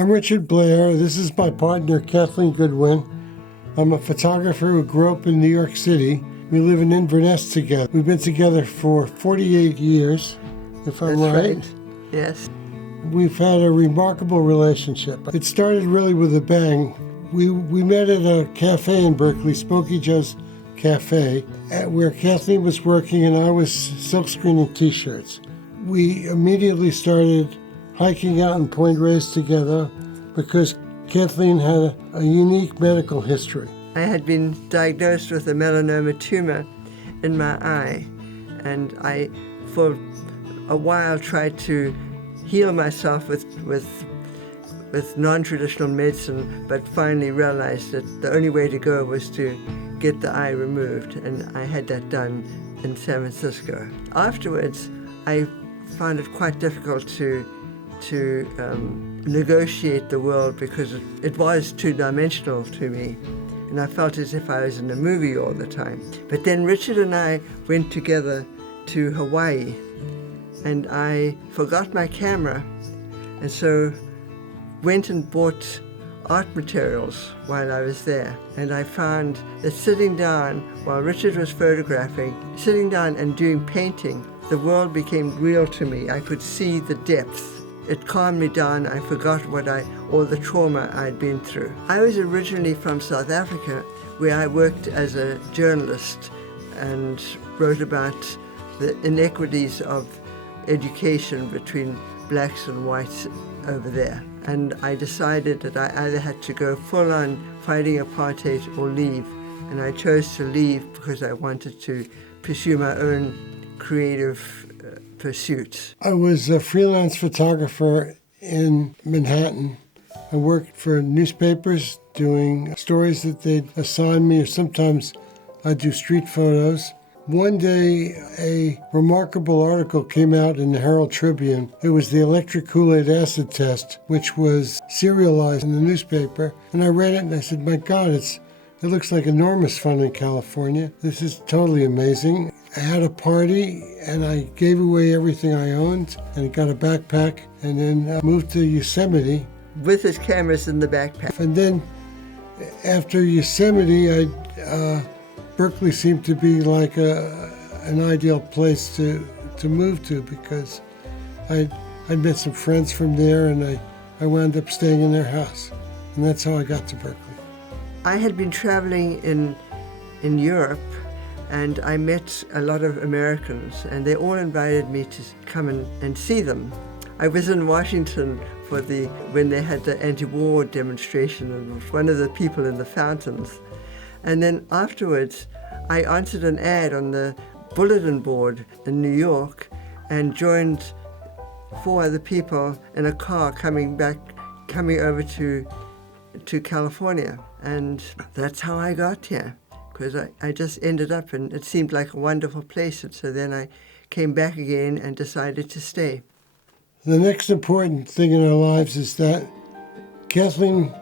I'm Richard Blair. This is my partner, Kathleen Goodwin. I'm a photographer who grew up in New York City. We live in Inverness together. We've been together for 48 years, if I'm right. Yes. We've had a remarkable relationship. It started really with a bang. We met at a cafe in Berkeley, Smokey Joe's Cafe, where Kathleen was working and I was silkscreening T-shirts. We immediately started hiking out in Point Reyes together because Kathleen had a unique medical history. I had been diagnosed with a melanoma tumor in my eye, and I, for a while, tried to heal myself with non-traditional medicine, but finally realized that the only way to go was to get the eye removed, and I had that done in San Francisco. Afterwards, I found it quite difficult to negotiate the world because it was two-dimensional to me, and I felt as if I was in a movie all the time. But then Richard and I went together to Hawaii, and I forgot my camera, and so went and bought art materials while I was there. And I found that sitting down while Richard was photographing, sitting down and doing painting, the world became real to me. I could see the depth. It calmed me down. I forgot all the trauma I'd been through. I was originally from South Africa, where I worked as a journalist and wrote about the inequities of education between blacks and whites over there. And I decided that I either had to go full on fighting apartheid or leave. And I chose to leave because I wanted to pursue my own creative pursuits. I was a freelance photographer in Manhattan. I worked for newspapers doing stories that they'd assign me, or sometimes I'd do street photos. One day, a remarkable article came out in the Herald Tribune. It was the electric Kool-Aid acid test, which was serialized in the newspaper. And I read it and I said, my God, it looks like enormous fun in California. This is totally amazing. I had a party and I gave away everything I owned and got a backpack and then moved to Yosemite. With his cameras in the backpack. And then after Yosemite, Berkeley seemed to be like an ideal place to move to because I'd met some friends from there and I wound up staying in their house. And that's how I got to Berkeley. I had been traveling in Europe and I met a lot of Americans and they all invited me to come and see them. I was in Washington when they had the anti-war demonstration and was one of the people in the fountains. And then afterwards, I answered an ad on the bulletin board in New York and joined 4 other people in a car coming over to California. And that's how I got here, because I just ended up, and it seemed like a wonderful place. And so then I came back again and decided to stay. The next important thing in our lives is that Kathleen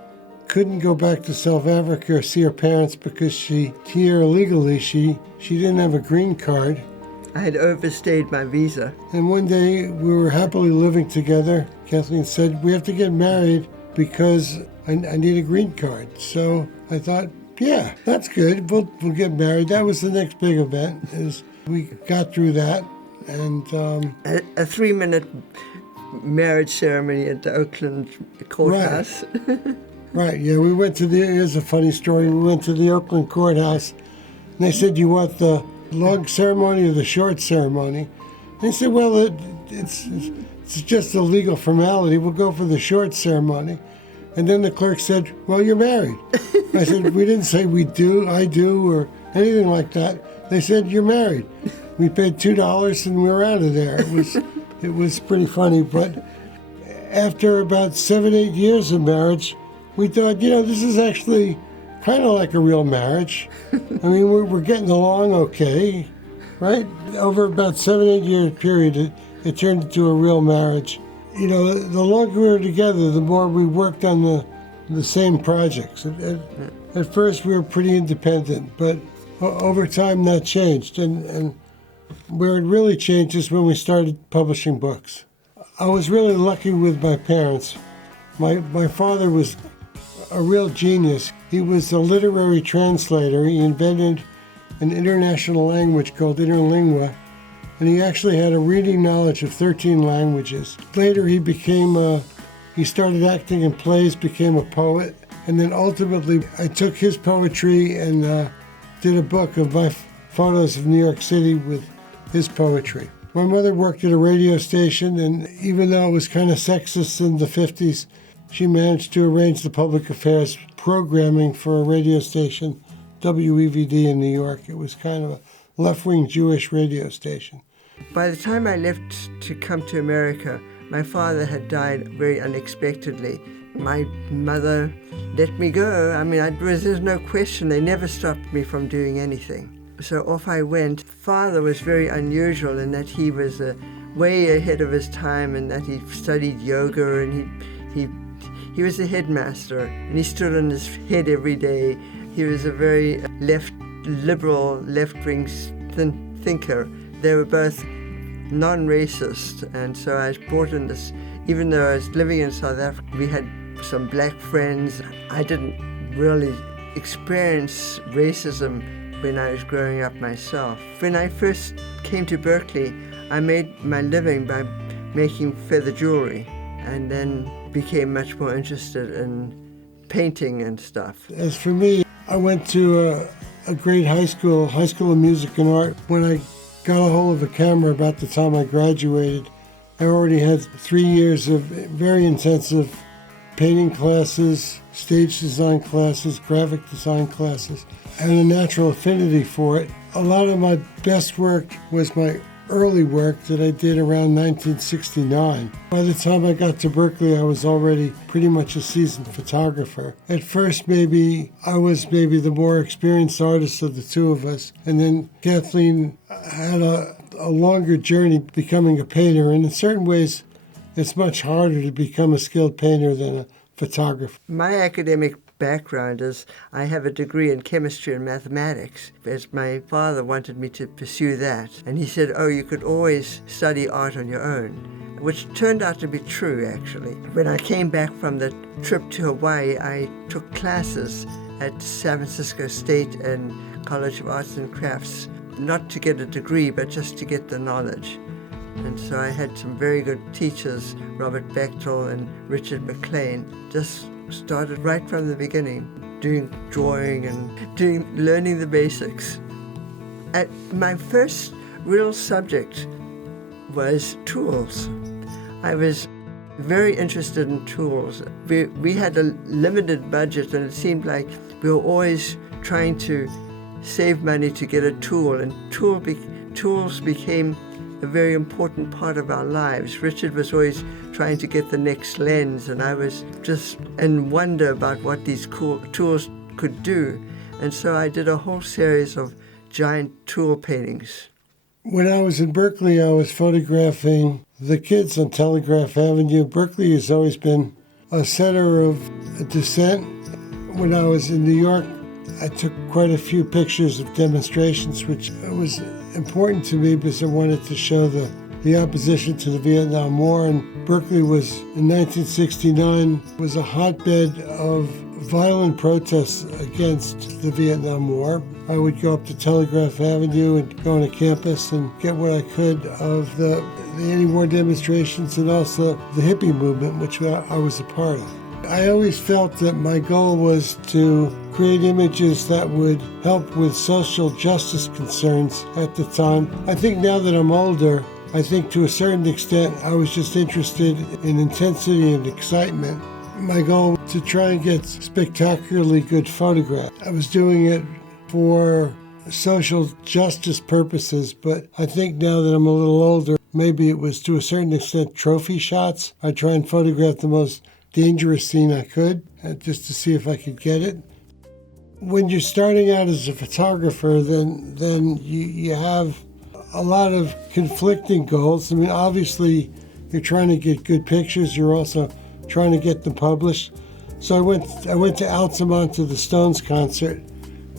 couldn't go back to South Africa or see her parents because here illegally, she didn't have a green card. I had overstayed my visa. And one day we were happily living together. Kathleen said, we have to get married because I need a green card. So I thought, yeah, that's good. We'll get married. That was the next big event. We got through that. And a 3-minute marriage ceremony at the Oakland courthouse. Right, yeah, here's a funny story. We went to the Oakland courthouse, and they said, you want the long ceremony or the short ceremony? And they said, well, it's just a legal formality. We'll go for the short ceremony. And then the clerk said, well, you're married. I said, we didn't say I do, or anything like that. They said, you're married. We paid $2 and we were out of there. It was pretty funny, but after about 7-8 years of marriage, we thought, this is actually kind of like a real marriage. I mean, we're getting along okay, right? Over about 7-8 year period, it turned into a real marriage. The longer we were together, the more we worked on the same projects. At first, we were pretty independent, but over time, that changed. And where it really changed is when we started publishing books. I was really lucky with my parents. My father was a real genius. He was a literary translator. He invented an international language called interlingua, and he actually had a reading knowledge of 13 languages. Later he started acting in plays, became a poet, and then ultimately I took his poetry and did a book of my photos of New York City with his poetry. My mother worked at a radio station, and even though it was kind of sexist in the 50s, she managed to arrange the public affairs programming for a radio station, WEVD in New York. It was kind of a left-wing Jewish radio station. By the time I left to come to America, my father had died very unexpectedly. My mother let me go. I mean, there's no question. They never stopped me from doing anything. So off I went. Father was very unusual in that he was way ahead of his time, and that he studied yoga, and he was a headmaster, and he stood on his head every day. He was a very liberal, left-wing thinker. They were both non-racist, and so I was brought in this. Even though I was living in South Africa, we had some black friends. I didn't really experience racism when I was growing up myself. When I first came to Berkeley, I made my living by making feather jewelry, and then became much more interested in painting and stuff. As for me, I went to a great high school of music and art. When I got a hold of a camera about the time I graduated, I already had 3 years of very intensive painting classes, stage design classes, graphic design classes, and a natural affinity for it. A lot of my best work was my early work that I did around 1969. By the time I got to Berkeley, I was already pretty much a seasoned photographer. At first, I was the more experienced artist of the two of us, and then Kathleen had a longer journey becoming a painter, and in certain ways, it's much harder to become a skilled painter than a photographer. My academic background is I have a degree in chemistry and mathematics, as my father wanted me to pursue that. And he said, you could always study art on your own, which turned out to be true, actually. When I came back from the trip to Hawaii, I took classes at San Francisco State and College of Arts and Crafts, not to get a degree, but just to get the knowledge. And so I had some very good teachers, Robert Bechtel and Richard McLean, just started right from the beginning, doing drawing and learning the basics. My first real subject was tools. I was very interested in tools. We had a limited budget, and it seemed like we were always trying to save money to get a tool, and tools became a very important part of our lives. Richard was always trying to get the next lens, and I was just in wonder about what these cool tools could do. And so I did a whole series of giant tool paintings. When I was in Berkeley, I was photographing the kids on Telegraph Avenue. Berkeley has always been a center of dissent. When I was in New York, I took quite a few pictures of demonstrations, which was important to me because I wanted to show the opposition to the Vietnam War. And Berkeley was, in 1969, was a hotbed of violent protests against the Vietnam War. I would go up to Telegraph Avenue and go on a campus and get what I could of the anti-war demonstrations and also the hippie movement, which I was a part of. I always felt that my goal was to create images that would help with social justice concerns at the time. I think now that I'm older, I think to a certain extent I was just interested in intensity and excitement. My goal was to try and get spectacularly good photographs. I was doing it for social justice purposes, but I think now that I'm a little older, maybe it was to a certain extent trophy shots. I try and photograph the most dangerous scene I could, just to see if I could get it. When you're starting out as a photographer, then you have a lot of conflicting goals. I mean, obviously, you're trying to get good pictures. You're also trying to get them published. So I went to Altamont to the Stones concert,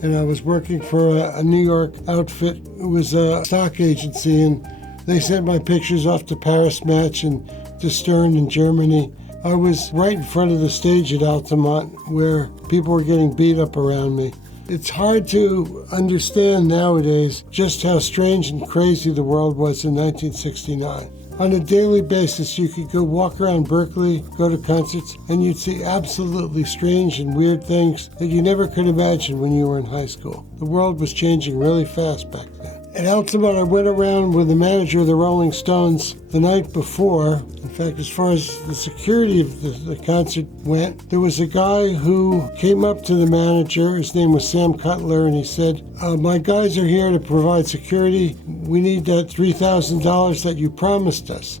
and I was working for a New York outfit. It was a stock agency, and they sent my pictures off to Paris Match and to Stern in Germany. I was right in front of the stage at Altamont where people were getting beat up around me. It's hard to understand nowadays just how strange and crazy the world was in 1969. On a daily basis, you could go walk around Berkeley, go to concerts, and you'd see absolutely strange and weird things that you never could imagine when you were in high school. The world was changing really fast back then. At Altamont, I went around with the manager of the Rolling Stones the night before. In fact, as far as the security of the concert went, there was a guy who came up to the manager. His name was Sam Cutler, and he said, my guys are here to provide security. We need that $3,000 that you promised us.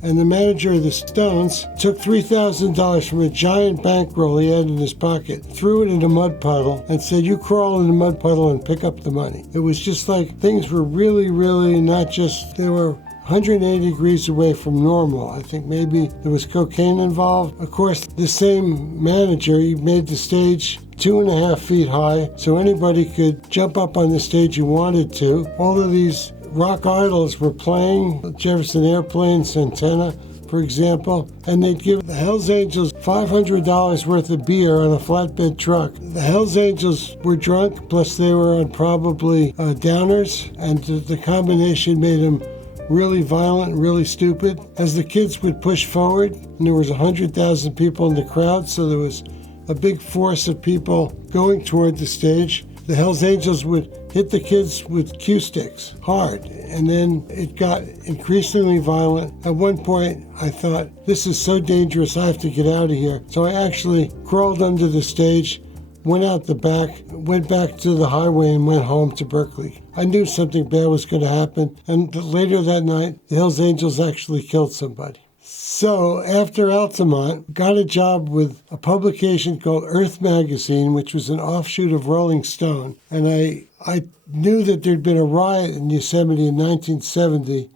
And the manager of the Stones took $3,000 from a giant bankroll he had in his pocket, threw it in a mud puddle, and said, you crawl in the mud puddle and pick up the money. It was just like things were really, really not just, they were 180 degrees away from normal. I think maybe there was cocaine involved. Of course, the same manager, he made the stage 2.5 feet high, so anybody could jump up on the stage who wanted to. All of these rock idols were playing, Jefferson Airplane, Santana, for example, and they'd give the Hells Angels $500 worth of beer on a flatbed truck. The Hells Angels were drunk, plus they were on probably downers, and the combination made them really violent, really stupid. As the kids would push forward, and there was 100,000 people in the crowd, so there was a big force of people going toward the stage. The Hells Angels would hit the kids with cue sticks hard, and then it got increasingly violent. At one point, I thought, this is so dangerous, I have to get out of here. So I actually crawled under the stage, went out the back, went back to the highway, and went home to Berkeley. I knew something bad was going to happen, and later that night, the Hells Angels actually killed somebody. So after Altamont, got a job with a publication called Earth Magazine, which was an offshoot of Rolling Stone. And I knew that there'd been a riot in Yosemite in 1970,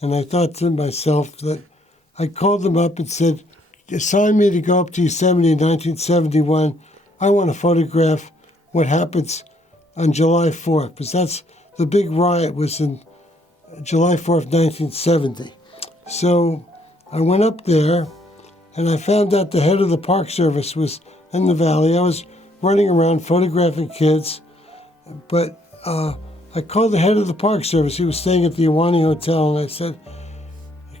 and I thought to myself that I called them up and said, assign me to go up to Yosemite in 1971. I want to photograph what happens on July 4th, because that's the big riot was in July 4th, 1970. So I went up there, and I found out the head of the Park Service was in the valley. I was running around photographing kids, but I called the head of the Park Service. He was staying at the Iwani Hotel, and I said,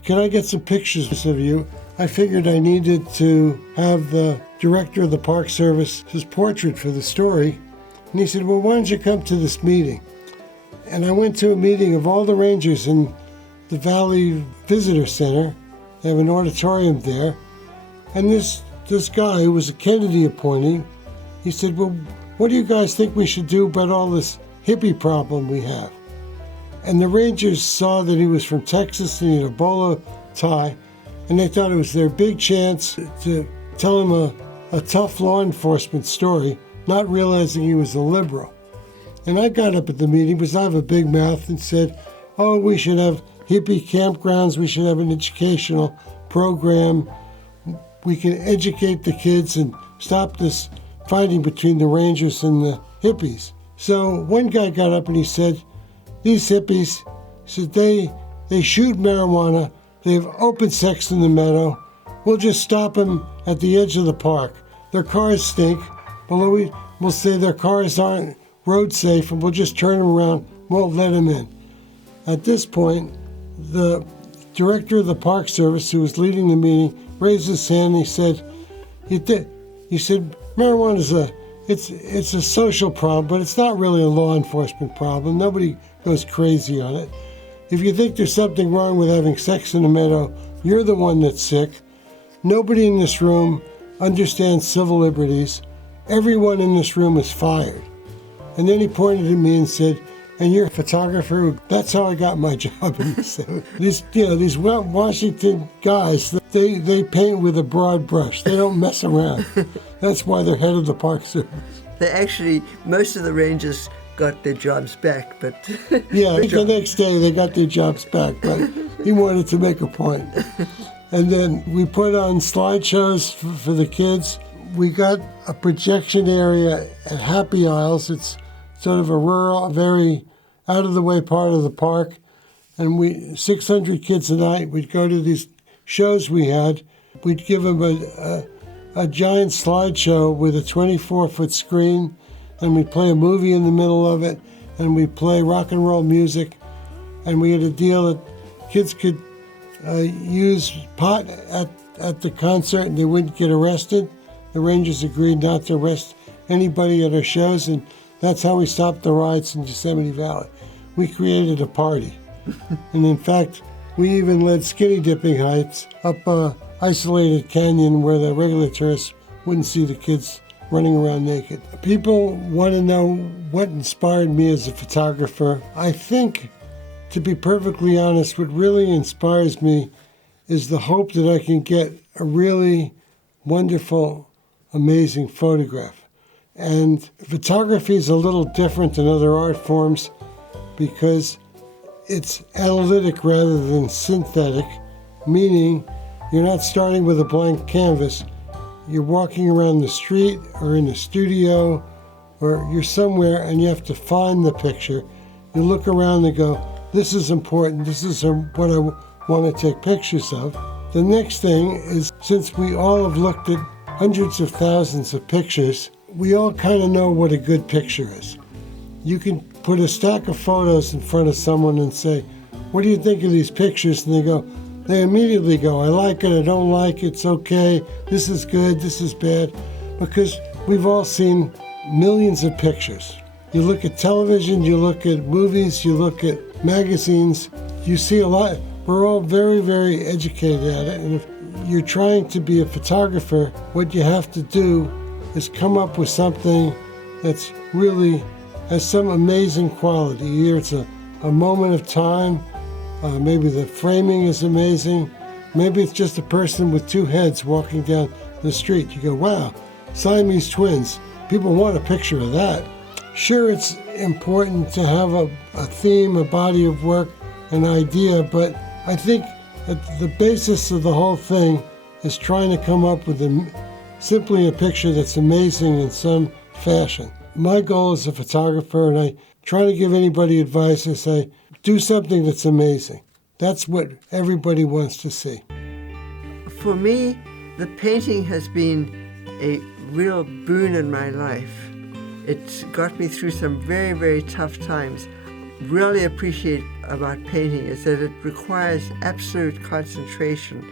can I get some pictures of you? I figured I needed to have the director of the Park Service, his portrait for the story. And he said, well, why don't you come to this meeting? And I went to a meeting of all the rangers in the Valley Visitor Center. They have an auditorium there. And this guy, who was a Kennedy appointee, he said, well, what do you guys think we should do about all this hippie problem we have? And the Rangers saw that he was from Texas and he had a bolo tie, and they thought it was their big chance to tell him a tough law enforcement story, not realizing he was a liberal. And I got up at the meeting because I have a big mouth and said, oh, we should have hippie campgrounds, we should have an educational program, we can educate the kids and stop this fighting between the Rangers and the hippies. So one guy got up and he said, these hippies, he said, they shoot marijuana, they have open sex in the meadow, we'll just stop them at the edge of the park. Their cars stink, but we'll say their cars aren't road safe, and we'll just turn them around, won't let them in. At this point, the director of the Park Service, who was leading the meeting, raised his hand and he said, marijuana is a social problem, but it's not really a law enforcement problem. Nobody goes crazy on it. If you think there's something wrong with having sex in the meadow, you're the one that's sick. Nobody in this room understands civil liberties. Everyone in this room is fired. And then he pointed at me and said, and you're a photographer? That's how I got my job. So these Washington guys, they paint with a broad brush. They don't mess around. That's why they're head of the Park Service. They actually, most of the Rangers got their jobs back, but... Yeah, the next day they got their jobs back, but he wanted to make a point. And then we put on slideshows for the kids. We got a projection area at Happy Isles. It's sort of a rural, very out-of-the-way part of the park. And 600 kids a night, we'd go to these shows we had. we'd give them a giant slideshow with a 24-foot screen, and we'd play a movie in the middle of it, and we'd play rock and roll music, and we had a deal that kids could use pot at the concert and they wouldn't get arrested. The Rangers agreed not to arrest anybody at our shows, and that's how we stopped the riots in Yosemite Valley. We created a party. And in fact, we even led skinny dipping hikes up a isolated canyon where the regular tourists wouldn't see the kids running around naked. People want to know what inspired me as a photographer. I think, to be perfectly honest, what really inspires me is the hope that I can get a really wonderful, amazing photograph. And photography is a little different than other art forms because it's analytic rather than synthetic, meaning you're not starting with a blank canvas. You're walking around the street or in a studio or you're somewhere and you have to find the picture. You look around and go, this is important, this is what I want to take pictures of. The next thing is, since we all have looked at hundreds of thousands of pictures, we all kind of know what a good picture is. You can put a stack of photos in front of someone and say, what do you think of these pictures? And they immediately go, I like it, I don't like it, it's okay, this is good, this is bad, because we've all seen millions of pictures. You look at television, you look at movies, you look at magazines, you see a lot. We're all very, very educated at it, and if you're trying to be a photographer, what you have to do is come up with something that's really has some amazing quality. Either it's a moment of time, maybe the framing is amazing, maybe it's just a person with two heads walking down the street. You go, wow, Siamese twins. People want a picture of that. Sure, it's important to have a theme, a body of work, an idea, but I think that the basis of the whole thing is trying to come up with simply a picture that's amazing in some fashion. My goal as a photographer, and I try to give anybody advice, I say, do something that's amazing. That's what everybody wants to see. For me, the painting has been a real boon in my life. It's got me through some very, very tough times. Really appreciate about painting is that it requires absolute concentration.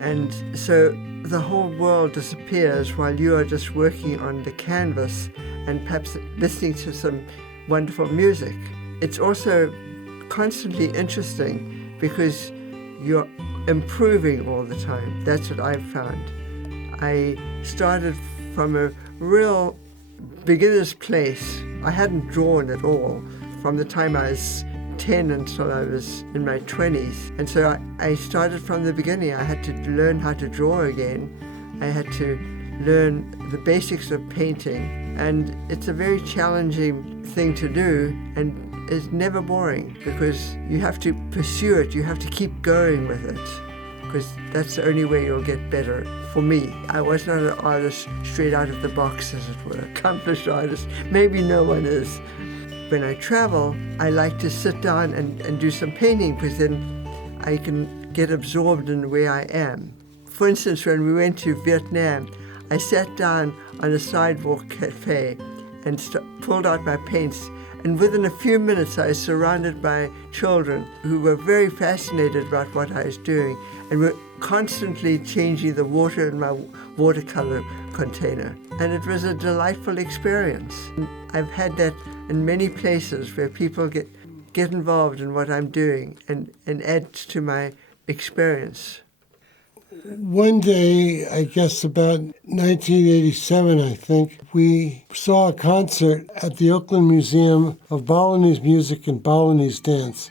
And so the whole world disappears while you are just working on the canvas and perhaps listening to some wonderful music. It's also constantly interesting because you're improving all the time. That's what I've found. I started from a real beginner's place. I hadn't drawn at all from the time I was 10 until I was in my 20s. And so I started from the beginning. I had to learn how to draw again. I had to learn the basics of painting. And it's a very challenging thing to do, and it's never boring because you have to pursue it. You have to keep going with it because that's the only way you'll get better. For me, I was not an artist straight out of the box, as it were, accomplished artist. Maybe no one is. When I travel, I like to sit down and do some painting because then I can get absorbed in where I am. For instance, when we went to Vietnam, I sat down on a sidewalk cafe and pulled out my paints, and within a few minutes I was surrounded by children who were very fascinated about what I was doing and were constantly changing the water in my watercolor container. And it was a delightful experience. I've had that in many places where people get involved in what I'm doing and add to my experience. One day, I guess about 1987, I think, we saw a concert at the Oakland Museum of Balinese Music and Balinese Dance.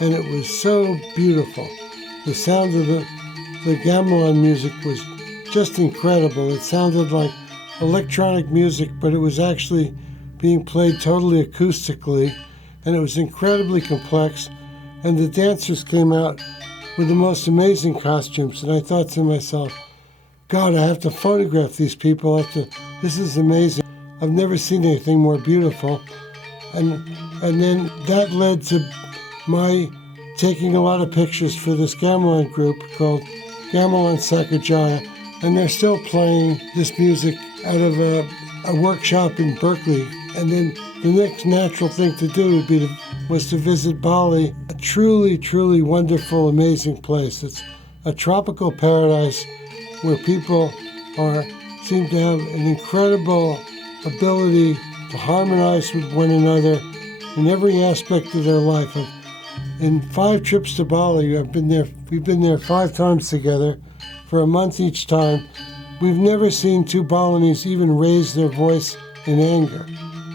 And it was so beautiful. The sound of the gamelan music was just incredible. It sounded like electronic music, but it was actually being played totally acoustically, and it was incredibly complex. And the dancers came out with the most amazing costumes. And I thought to myself, God, I have to photograph these people. This is amazing. I've never seen anything more beautiful. And then that led to my taking a lot of pictures for this gamelan group called Gamelan Sakajaya. And they're still playing this music out of a workshop in Berkeley. And then the next natural thing to do was to visit Bali, a truly, truly wonderful, amazing place. It's a tropical paradise where people seem to have an incredible ability to harmonize with one another in every aspect of their life. In 5 trips to Bali, we've been there 5 times together for a month each time. We've never seen 2 Balinese even raise their voice in anger.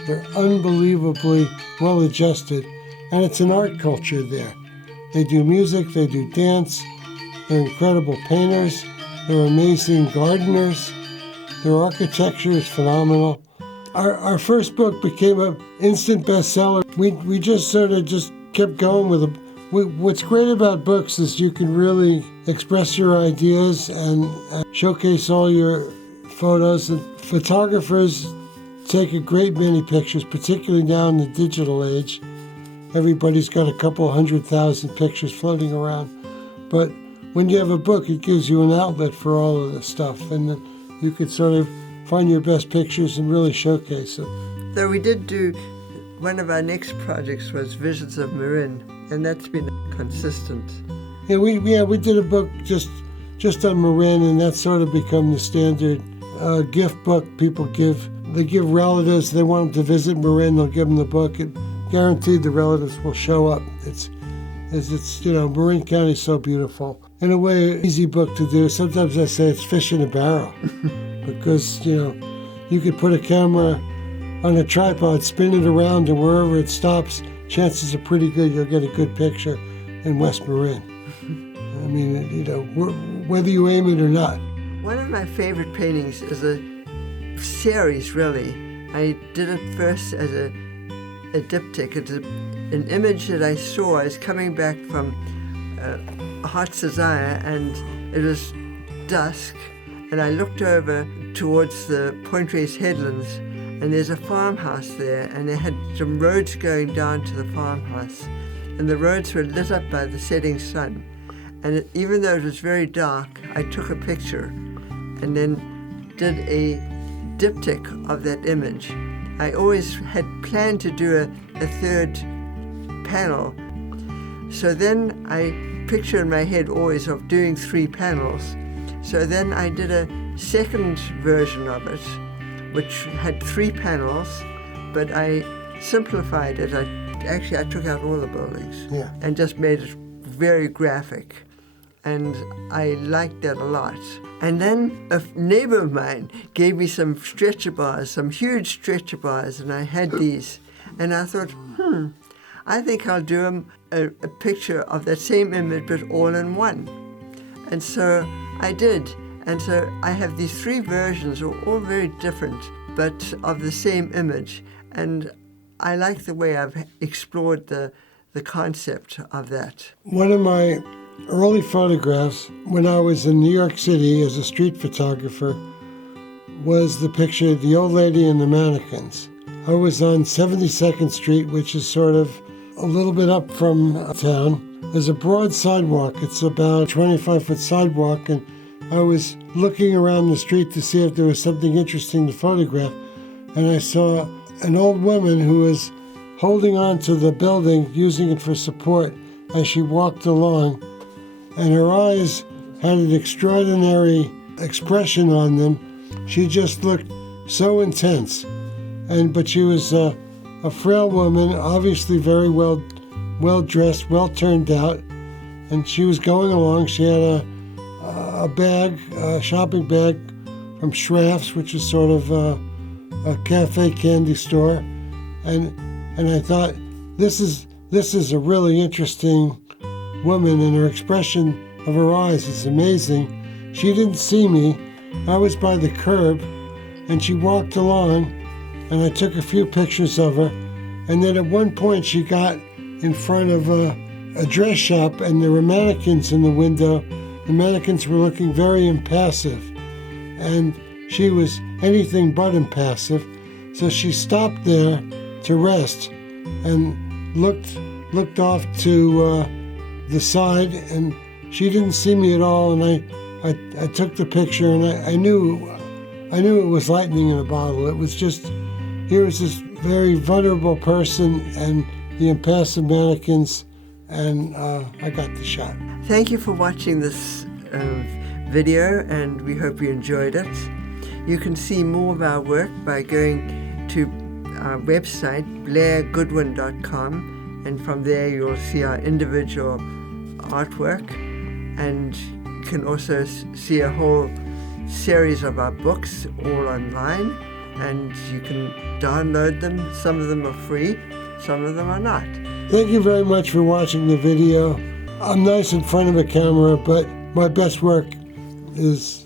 They're unbelievably well adjusted, and it's an art culture there. They do music, they do dance, they're incredible painters, they're amazing gardeners, their architecture is phenomenal. Our first book became an instant bestseller. We just sort of kept going with it. What's great about books is you can really express your ideas and showcase all your photos. And photographers take a great many pictures, particularly now in the digital age. Everybody's got a couple 100,000 pictures floating around. But when you have a book, it gives you an outlet for all of this stuff. And you could sort of find your best pictures and really showcase it. So we did do, one of our next projects was Visions of Marin, and that's been consistent. Yeah, we did a book just on Marin, and that's sort of become the standard gift book people give. They give relatives, they want them to visit Marin, they'll give them the book. It guaranteed the relatives will show up. It's Marin County is so beautiful. In a way, an easy book to do. Sometimes I say it's fish in a barrel because, you could put a camera on a tripod, spin it around, and wherever it stops, chances are pretty good you'll get a good picture in West Marin. I mean, whether you aim it or not. One of my favorite paintings is a series, really. I did it first as a diptych. It's an image that I saw. I was coming back from Heart's Desire, and it was dusk, and I looked over towards the Point Reyes headlands, and there's a farmhouse there, and they had some roads going down to the farmhouse, and the roads were lit up by the setting sun. And even though it was very dark, I took a picture and then did a diptych of that image. I always had planned to do a third panel. So then I picture in my head always of doing 3 panels. So then I did a second version of it, which had 3 panels, but I simplified it. I took out all the buildings and just made it very graphic. And I liked that a lot. And then a neighbor of mine gave me some stretcher bars, some huge stretcher bars, and I had these. And I thought, I think I'll do a picture of that same image, but all in one. And so I did. And so I have these 3 versions, all very different, but of the same image. And I like the way I've explored the concept of that. One of my early photographs when I was in New York City as a street photographer was the picture of the old lady and the mannequins. I was on 72nd Street, which is sort of a little bit up from town. There's a broad sidewalk. It's about a 25-foot sidewalk, and I was looking around the street to see if there was something interesting to photograph, and I saw an old woman who was holding on to the building, using it for support as she walked along, and her eyes had an extraordinary expression on them. She just looked so intense, but she was a frail woman, obviously very well dressed, well turned out, and she was going along. She had a bag, a shopping bag from Schraff's, which is sort of a cafe candy store, and I thought this is a really interesting woman, and her expression of her eyes is amazing. She didn't see me. I was by the curb, and she walked along, and I took a few pictures of her, and then at one point she got in front of a dress shop, and there were mannequins in the window. The mannequins were looking very impassive, and she was anything but impassive. So she stopped there to rest and looked off to the side, and she didn't see me at all. And I took the picture, and I knew it was lightning in a bottle. It was just, here was this very vulnerable person and the impassive mannequins, and I got the shot. Thank you for watching this video, and we hope you enjoyed it. You can see more of our work by going to our website, blairgoodwin.com, and from there you'll see our individual artwork, and you can also see a whole series of our books all online, and you can download them. Some of them are free, some of them are not. Thank you very much for watching the video. I'm nice in front of a camera, but my best work is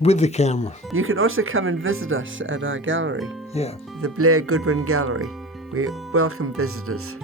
with the camera. You can also come and visit us at our gallery, Yeah. the Blair Goodwin Gallery. We welcome visitors.